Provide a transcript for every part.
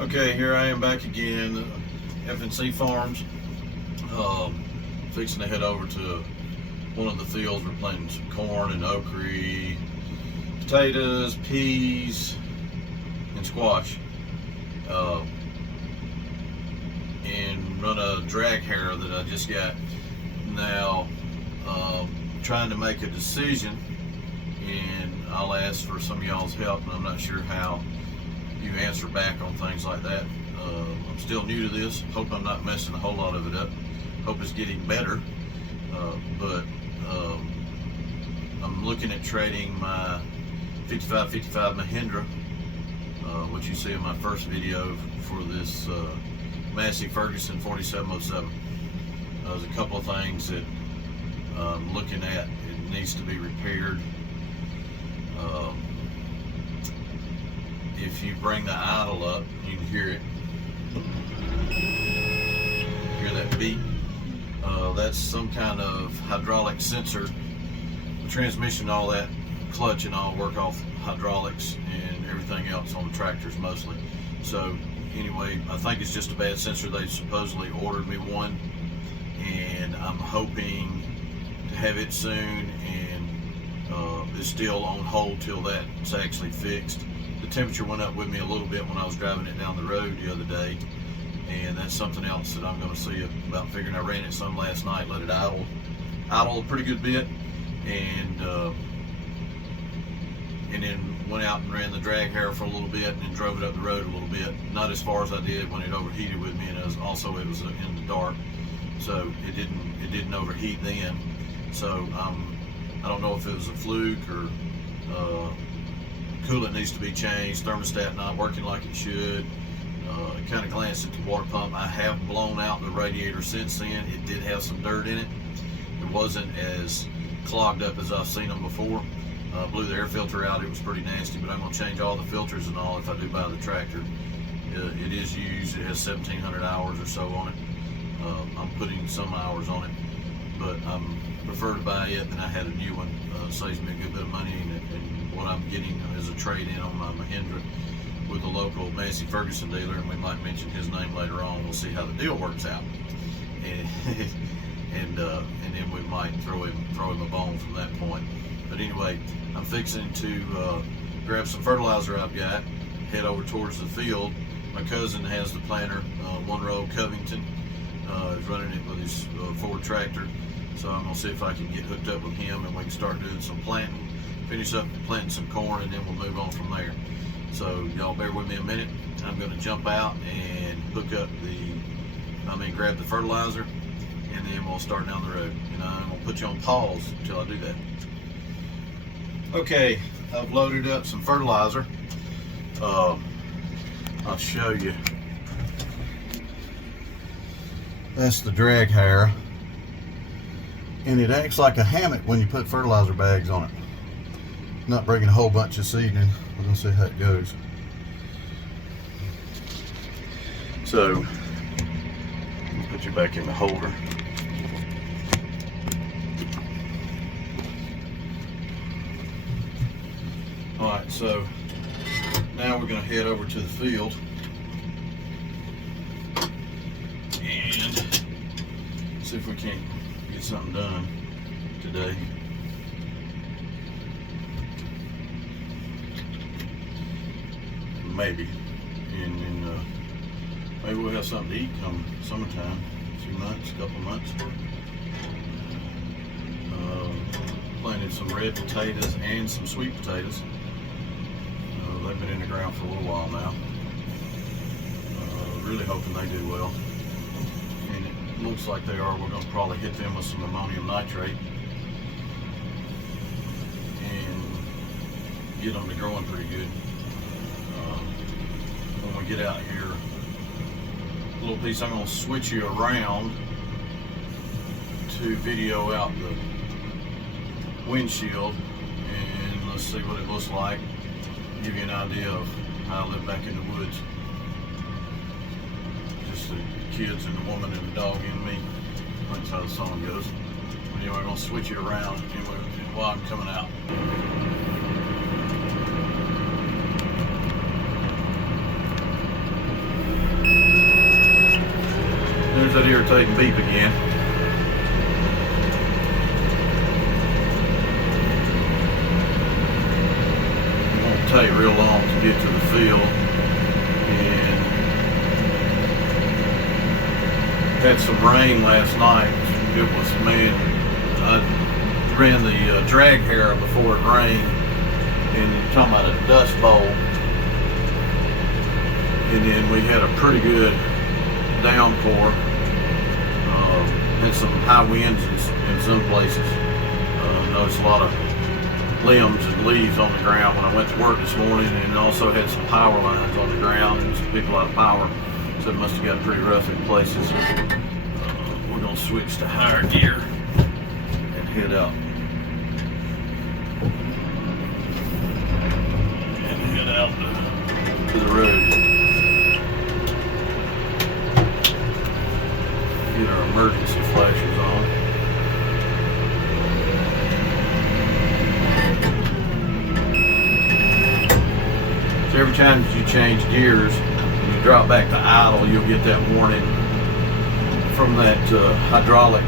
Okay, here I am back again, FNC Farms. Fixing to head over to one of the fields. We're planting some corn and okra, potatoes, peas, and squash. And run a drag harrow that I just got. Now, trying to make a decision, and I'll ask for some of y'all's help, and I'm not sure how you answer back on things like that. I'm still new to this. Hope I'm not messing a whole lot of it up. Hope it's getting better. But I'm looking at trading my 5555 Mahindra, what you see in my first video, for this Massey Ferguson 4707. There's a couple of things that I'm looking at. It needs to be repaired. If you bring the idle up, you can hear it. Hear that beep? That's some kind of hydraulic sensor. The transmission, all that, clutch and all, work off hydraulics and everything else on the tractors mostly. So anyway, I think it's just a bad sensor. They supposedly ordered me one, and I'm hoping to have it soon, and it's still on hold till that's actually fixed. The temperature went up with me a little bit when I was driving it down the road the other day, and that's something else that I'm going to see about figuring. I ran it some last night, let it idle a pretty good bit, and then went out and ran the drag harrow for a little bit, and then drove it up the road a little bit. Not as far as I did when it overheated with me, and it was in the dark, so it didn't overheat then. So I don't know if it was a fluke or coolant needs to be changed, thermostat not working like it should. Kind of glanced at the water pump. I have blown out the radiator since then. It did have some dirt in it. It wasn't as clogged up as I've seen them before. Blew the air filter out. It was pretty nasty, but I'm going to change all the filters and all if I do buy the tractor. It is used. It has 1,700 hours or so on it. I'm putting some hours on it, but I prefer to buy it than I had a new one. Saves me a good bit of money, and what I'm getting is a trade-in on my Mahindra with a local Massey Ferguson dealer, and we might mention his name later on. We'll see how the deal works out, and then we might throw him a bone from that point. But anyway, I'm fixing to grab some fertilizer I've got, head over towards the field. My cousin has the planter, one row Covington. He's running it with his Ford tractor, so I'm gonna see if I can get hooked up with him, and we can start doing some planting, finish up planting some corn, and then we'll move on from there. So y'all bear with me a minute. I'm gonna jump out and grab the fertilizer, and then we'll start down the road. And I'm gonna put you on pause until I do that. Okay, I've loaded up some fertilizer. I'll show you. That's the drag harrow, and it acts like a hammock when you put fertilizer bags on it. Not bringing a whole bunch this evening. We're gonna see how it goes. So, put you back in the holder. All right, so now we're gonna head over to the field and see if we can't get something done today. Maybe, and maybe we'll have something to eat come summertime, a few months, a couple of months. Planted some red potatoes and some sweet potatoes. They've been in the ground for a little while now. Really hoping they do well, and it looks like they are. We're going to probably hit them with some ammonium nitrate and get them to growing pretty good. When we get out here, a little piece, I'm going to switch you around to video out the windshield, and let's see what it looks like. Give you an idea of how I live back in the woods. Just the kids and the woman and the dog and me. That's how the song goes. Anyway, I'm going to switch it around while I'm coming out. that irritating beep again. It won't take real long to get to the field. And had some rain last night. It was, man, I ran the drag harrow before it rained, and you're talking about a dust bowl. And then we had a pretty good downpour. Had some high winds in some places. Noticed a lot of limbs and leaves on the ground when I went to work this morning, and also had some power lines on the ground and some people out of power. So it must have got pretty rough in places. We're going to switch to higher gear and head out. To the road. Get our emergency flashers on. So every time that you change gears and you drop back to idle, you'll get that warning from that hydraulic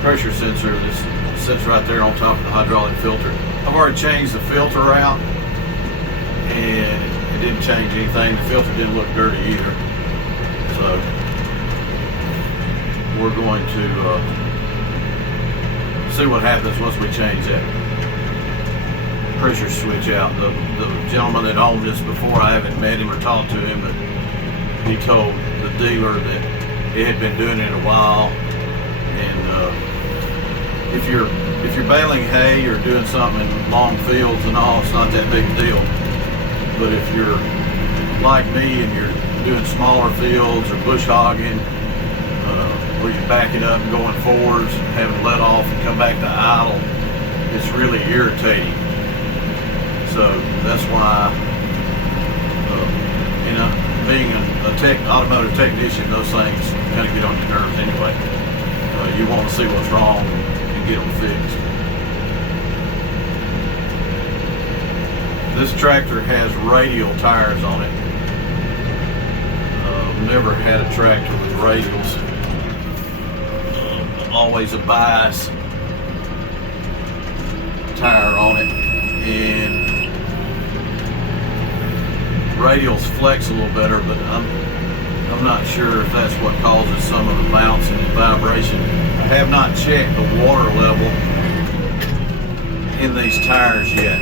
pressure sensor that sits right there on top of the hydraulic filter. I've already changed the filter out, and it didn't change anything. The filter didn't look dirty either. So we're going to see what happens once we change that pressure switch out. The gentleman that owned this before, I haven't met him or talked to him, but he told the dealer that it had been doing it a while, and if you're baling hay or doing something in long fields and all, it's not that big a deal. But if you're like me and you're doing smaller fields or bush hogging, where you're backing up and going forwards, having to let off and come back to idle, it's really irritating. So that's why, being an automotive technician, those things kind of get on your nerves anyway. You want to see what's wrong and get them fixed. This tractor has radial tires on it. Never had a tractor with radials. Always a bias tire on it, and radials flex a little better, but I'm not sure if that's what causes some of the bounce and the vibration. I have not checked the water level in these tires yet.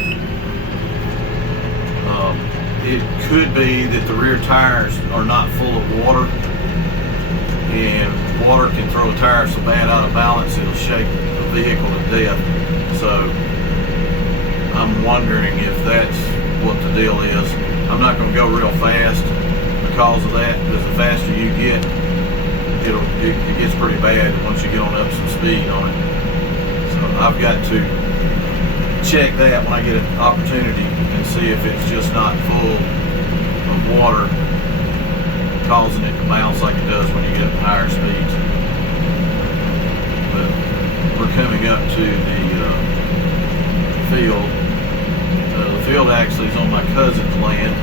It could be that the rear tires are not full of water, and water can throw a tire so bad out of balance it'll shake the vehicle to death. So I'm wondering if that's what the deal is. I'm not going to go real fast because of that, because the faster you get, it gets pretty bad once you get on up some speed on it. So I've got to check that when I get an opportunity and see if it's just not full of water causing it to bounce like it does when you get up to higher speeds. But we're coming up to the field. The field actually is on my cousin's land.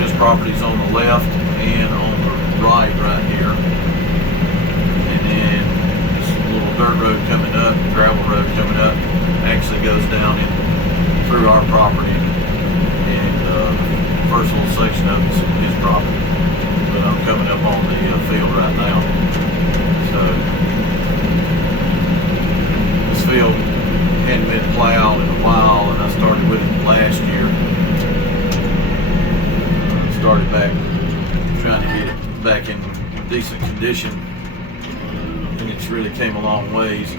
His property's on the left and on the right here. And then this little dirt road coming up, gravel road coming up, actually goes down in through our property. And the first little section of it is his property. But I'm coming up on the field right now. So this field hadn't been plowed in a while, and I started with it last year. Started back trying to get it back in decent condition, and it's really came a long ways.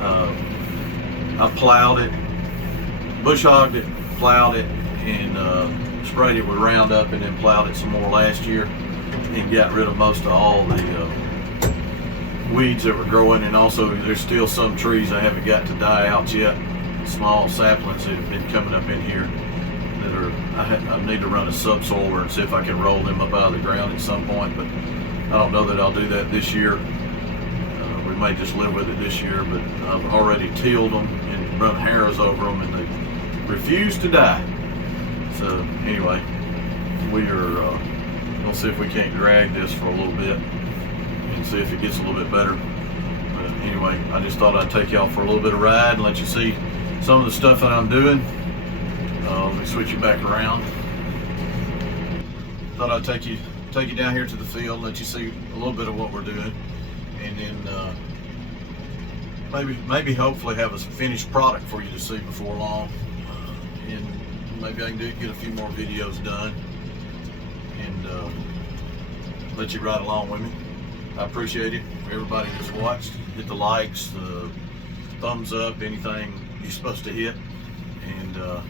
I plowed it, bush hogged it, plowed it, and sprayed it with Roundup, and then plowed it some more last year, and got rid of most of all the weeds that were growing. And also there's still some trees I haven't got to die out yet, small saplings that have been coming up in here that are, I need to run a subsoiler and see if I can roll them up out of the ground at some point, but I don't know that I'll do that this year. We may just live with it this year, but I've already tilled them and run harrows over them, and they refuse to die. So anyway, we are, we'll see if we can't drag this for a little bit. and see if it gets a little bit better. But anyway, I just thought I'd take y'all for a little bit of ride and let you see some of the stuff that I'm doing. Let me switch you back around. Thought I'd take you down here to the field and let you see a little bit of what we're doing, and then maybe hopefully have a finished product for you to see before long, and maybe I can get a few more videos done and let you ride along with me. I appreciate it. Everybody that's watched, hit the likes, the thumbs up, anything you're supposed to hit, and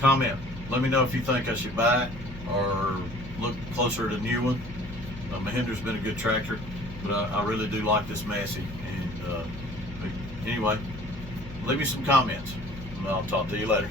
comment. Let me know if you think I should buy it or look closer at a new one. Mahindra's been a good tractor, but I really do like this Massey. And anyway, leave me some comments, and I'll talk to you later.